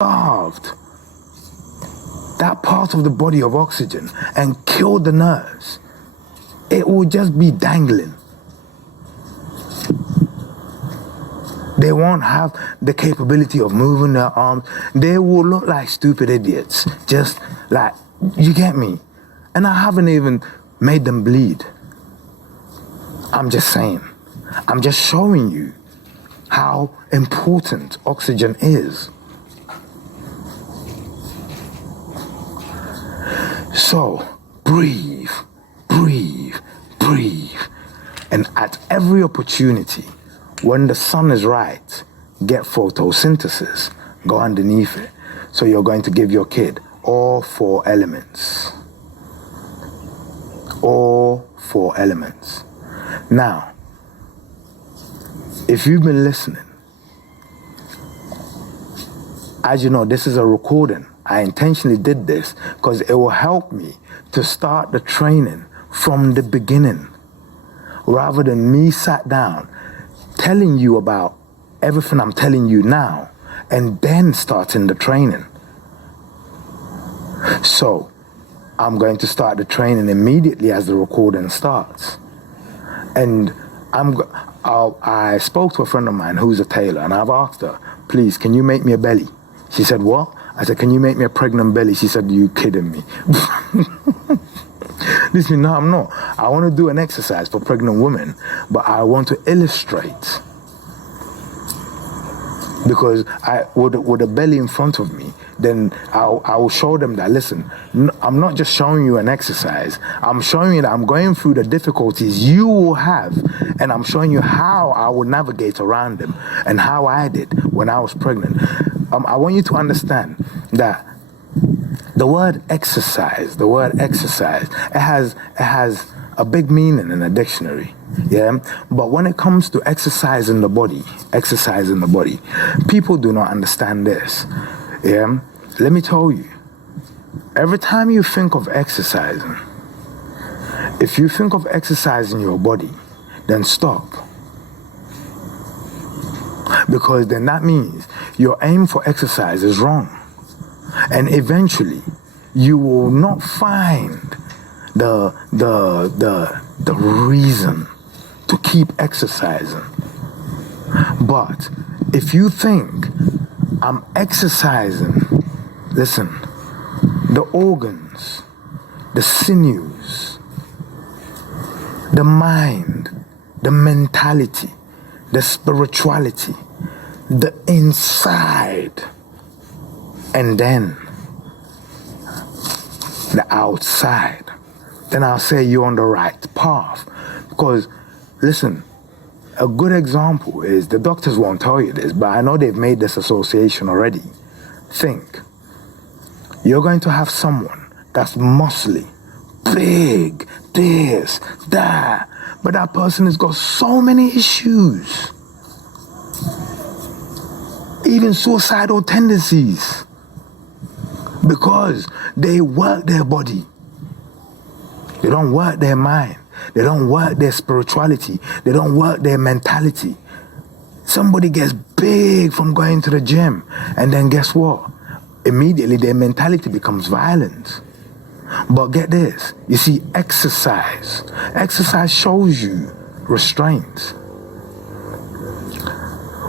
starved that part of the body of oxygen and killed the nerves, it will just be dangling. They won't have the capability of moving their arms. They will look like stupid idiots. Just like, you get me? And I haven't even made them bleed. I'm just saying. I'm just showing you how important oxygen is. So, breathe, breathe, breathe. And at every opportunity, when the sun is right, get photosynthesis. Go underneath it. So you're going to give your kid all 4 elements. All 4 elements. Now, if you've been listening, as you know, this is a recording. I intentionally did this because it will help me to start the training from the beginning, rather than me sat down telling you about everything I'm telling you now and then starting the training. So I'm going to start the training immediately as the recording starts. And I spoke to a friend of mine who's a tailor, and I've asked her, please, can you make me a belly? She said, what? I said, can you make me a pregnant belly? She said, you kidding me? Listen, no, I'm not. I want to do an exercise for pregnant women, but I want to illustrate. Because with a belly in front of me, then I will show them that, listen, I'm not just showing you an exercise. I'm showing you that I'm going through the difficulties you will have, and I'm showing you how I will navigate around them and how I did when I was pregnant. I want you to understand that the word exercise, it has a big meaning in a dictionary, yeah? But when it comes to exercising the body, people do not understand this, yeah? Let me tell you, every time you think of exercising, if you think of exercising your body, then stop. Because then that means your aim for exercise is wrong. And eventually, you will not find the reason to keep exercising. But if you think, I'm exercising, listen, the organs, the sinews, the mind, the mentality, the spirituality, the inside, and then the outside, then I'll say you're on the right path. Because, listen, a good example is, the doctors won't tell you this, but I know they've made this association already. Think, you're going to have someone that's muscly, big, this, that, but that person has got so many issues, even suicidal tendencies, because they work their body. They don't work their mind. They don't work their spirituality. They don't work their mentality. Somebody gets big from going to the gym, and then guess what? Immediately their mentality becomes violent. But get this, you see, exercise shows you restraint.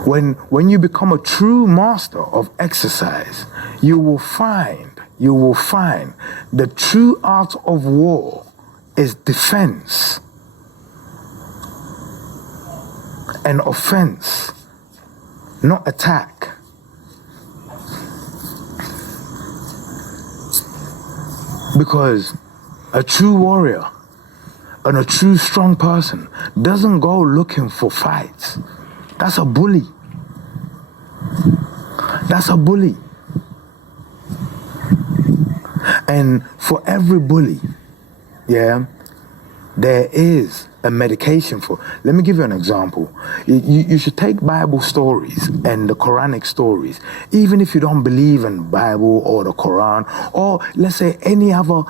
When you become a true master of exercise, you will find the true art of war is defense and offense, not attack. Because a true warrior and a true strong person doesn't go looking for fights. That's a bully. That's a bully. And for every bully, yeah, there is a medication for. Let me give you an example. You should take Bible stories and the Quranic stories, even if you don't believe in Bible or the Quran, or let's say any other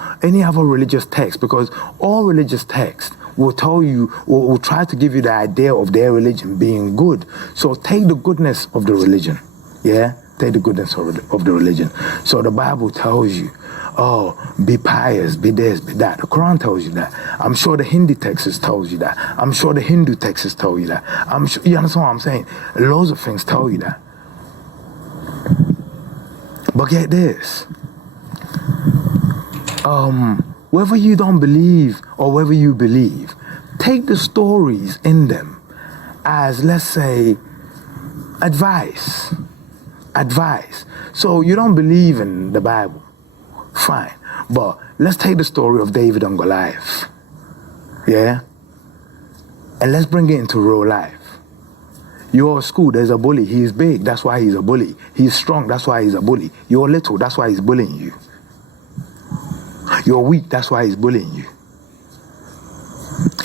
religious text, because all religious texts will tell you, will try to give you the idea of their religion being good. So take the goodness of the religion, yeah, Take the goodness of the religion. So the Bible tells you, oh, be pious, be this, be that. The Quran tells you that. I'm sure the Hindi texts tells you that. I'm sure the Hindu texts tell you that. I'm sure, you understand what I'm saying? Loads of things tell you that. But get this. Whether you don't believe or whether you believe, take the stories in them as, let's say, advice. So you don't believe in the Bible, fine, but let's take the story of David and Goliath, yeah, and let's bring it into real life. You're at school, there's a bully. He's big, that's why he's a bully. He's strong, that's why he's a bully. You're little, that's why he's bullying you. You're weak, that's why he's bullying you.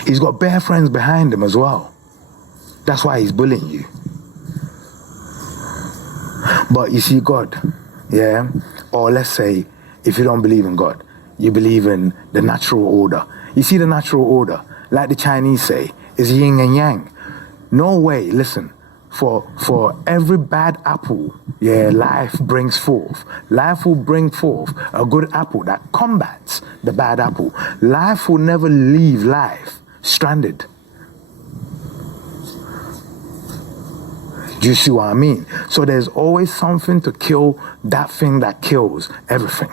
He's got bare friends behind him as well. That's why he's bullying you. But you see God, yeah? Or let's say, if you don't believe in God, you believe in the natural order. You see the natural order, like the Chinese say, is yin and yang. No way, listen, for every bad apple, yeah, life brings forth. Life will bring forth a good apple that combats the bad apple. Life will never leave life stranded. Do you see what I mean? So there's always something to kill that thing that kills everything.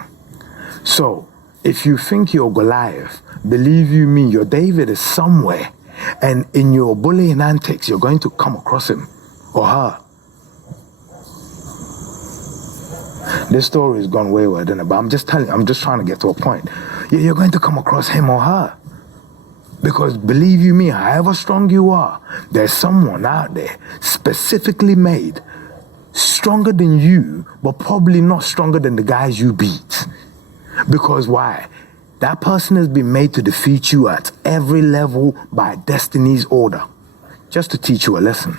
So if you think you're Goliath, believe you me, your David is somewhere, and in your bullying antics, you're going to come across him or her. This story has gone wayward, isn't it? But I'm just trying to get to a point. You're going to come across him or her. Because believe you me, however strong you are, there's someone out there specifically made stronger than you, but probably not stronger than the guys you beat. Because why? That person has been made to defeat you at every level by destiny's order, just to teach you a lesson.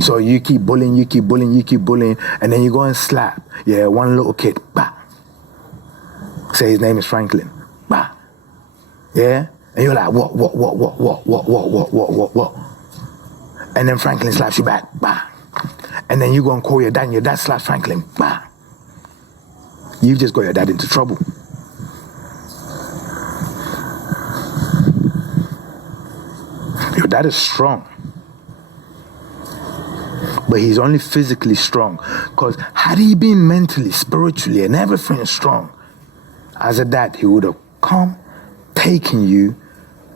So you keep bullying, and then you go and slap, yeah, one little kid, bah. Say his name is Franklin, bah. Yeah? And you're like, what? And then Franklin slaps you back, bah. And then you go and call your dad, and your dad slaps Franklin, bah. You've just got your dad into trouble. Your dad is strong. But he's only physically strong. Because had he been mentally, spiritually, and everything strong, as a dad, he would have come, taken you,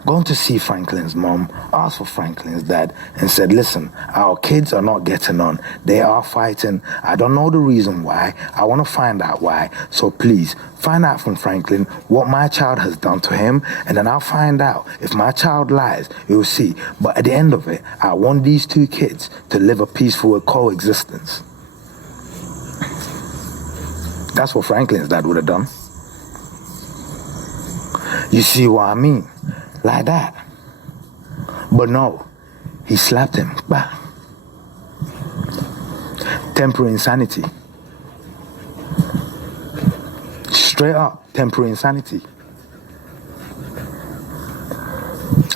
gone to see Franklin's mom, asked for Franklin's dad, and said, listen, our kids are not getting on. They are fighting. I don't know the reason why. I want to find out why. So please, find out from Franklin what my child has done to him, and then I'll find out. If my child lies, you'll see. But at the end of it, I want these two kids to live a peaceful coexistence. That's what Franklin's dad would have done. You see what I mean? Like that. But no, he slapped him. Bah. Temporary insanity. Straight up, temporary insanity.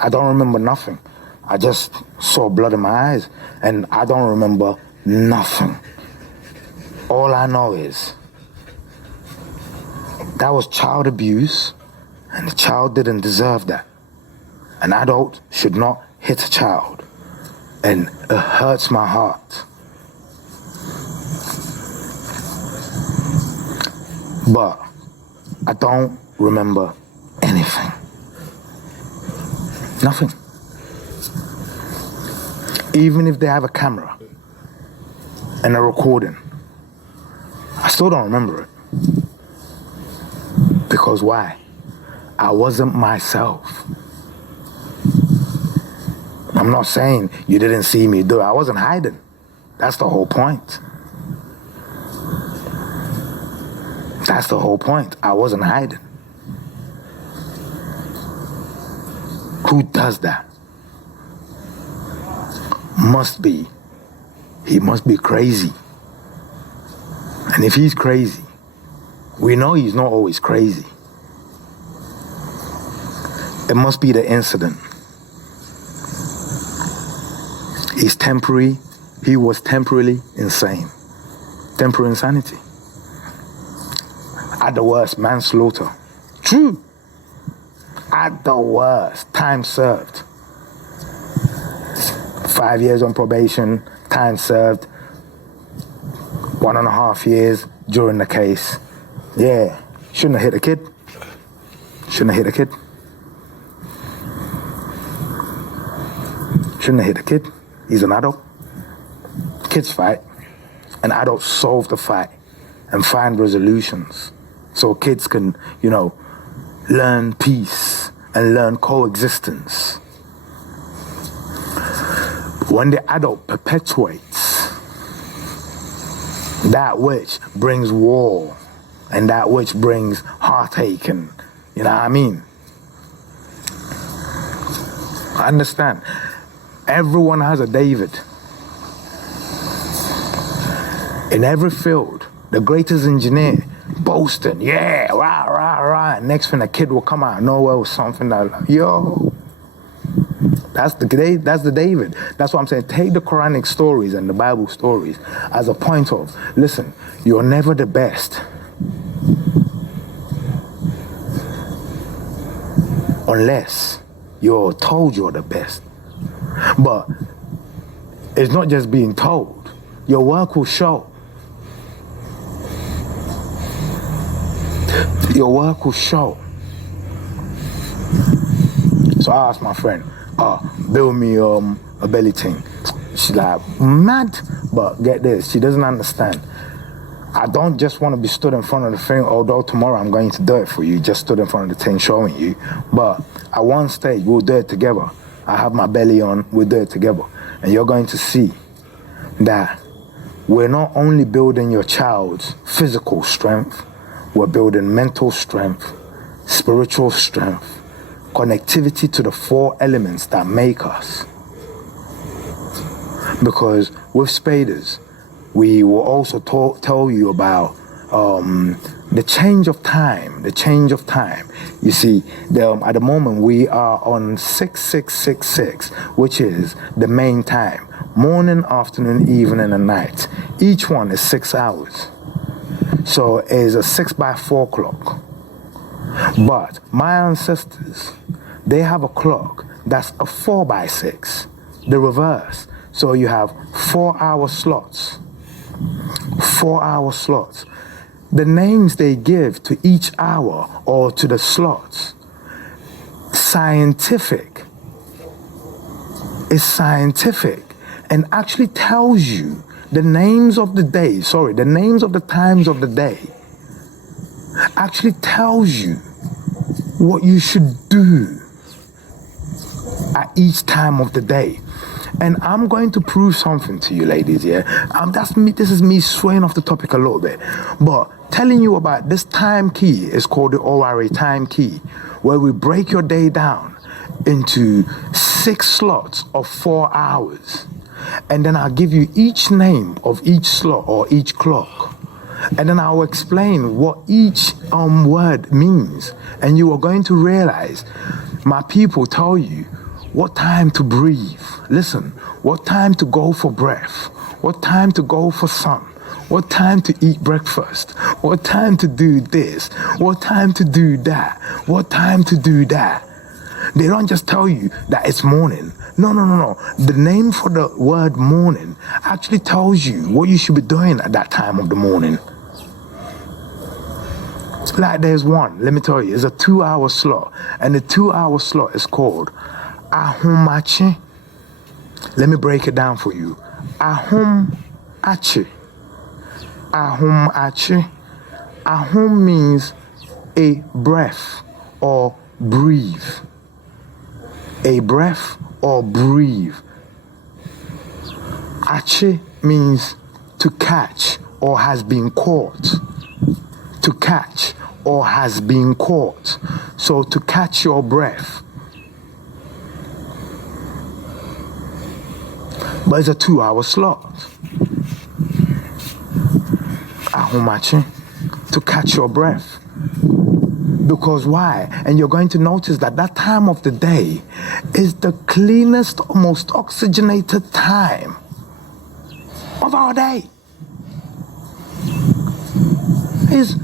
I don't remember nothing. I just saw blood in my eyes, and I don't remember nothing. All I know is that was child abuse, and the child didn't deserve that. An adult should not hit a child, and it hurts my heart. But I don't remember anything. Nothing. Even if they have a camera and a recording, I still don't remember it. Because why? I wasn't myself. I'm not saying you didn't see me do it. I wasn't hiding. That's the whole point. That's the whole point. I wasn't hiding. Who does that? He must be crazy. And if he's crazy, we know he's not always crazy. It must be the incident. He's temporary, He was temporarily insane. Temporary insanity. At the worst, manslaughter. True. At the worst, time served. 5 years on probation, time served. 1.5 years during the case. Yeah, shouldn't have hit a kid. Shouldn't have hit a kid. Shouldn't have hit a kid. He's an adult. Kids fight. And adults solve the fight and find resolutions. So kids can, learn peace and learn coexistence. When the adult perpetuates that which brings war and that which brings heartache and, you know what I mean? I understand. Everyone has a David. In every field, the greatest engineer, boasting, yeah, rah, rah, rah. And next thing, a kid will come out of nowhere with something that, like, yo, that's the David. That's what I'm saying. Take the Quranic stories and the Bible stories as a point of, listen, you're never the best unless you're told you're the best. But it's not just being told. Your work will show. Your work will show. So I asked my friend, build me a belly thing. She's like, mad, but get this, she doesn't understand. I don't just want to be stood in front of the thing, although tomorrow I'm going to do it for you, just stood in front of the thing showing you. But at one stage, we'll do it together. I have my belly on, we'll do it together. And you're going to see that we're not only building your child's physical strength, we're building mental strength, spiritual strength, connectivity to the 4 elements that make us. Because with Spadas, we will also tell you about the change of time. You see, at the moment we are on 6666, which is the main time. Morning, afternoon, evening, and night. Each one is 6 hours. So it's a 6x4 clock. But my ancestors, they have a clock that's a 4x6, the reverse. So you have 4-hour slots. 4-hour slots. The names they give to each hour or to the slots, scientific. It's scientific and actually tells you the names of the day, the names of the times of the day, actually tells you what you should do at each time of the day. And I'm going to prove something to you, ladies, yeah? That's me. This is me swaying off the topic a little bit. But telling you about this time key is called the ORA time key, where we break your day down into 6 slots of 4 hours. And then I'll give you each name of each slot or each clock. And then I'll explain what each word means. And you are going to realize my people tell you what time to breathe. Listen, what time to go for breath. What time to go for sun. What time to eat breakfast. What time to do this. What time to do that. What time to do that. They don't just tell you that it's morning. No. The name for the word morning actually tells you what you should be doing at that time of the morning. Like there's one, let me tell you, it's a 2-hour slot. And the 2-hour slot is called Ahumachi. Let me break it down for you. Ahumachi. Ahumachi. Ahum means a breath or breathe. A breath or breathe. Achi means to catch or has been caught. To catch or has been caught. So to catch your breath. But it's a 2-hour slot. Ahumachi. To catch your breath. Because why? And you're going to notice that that time of the day is the cleanest, most oxygenated time. 12-hour day. Is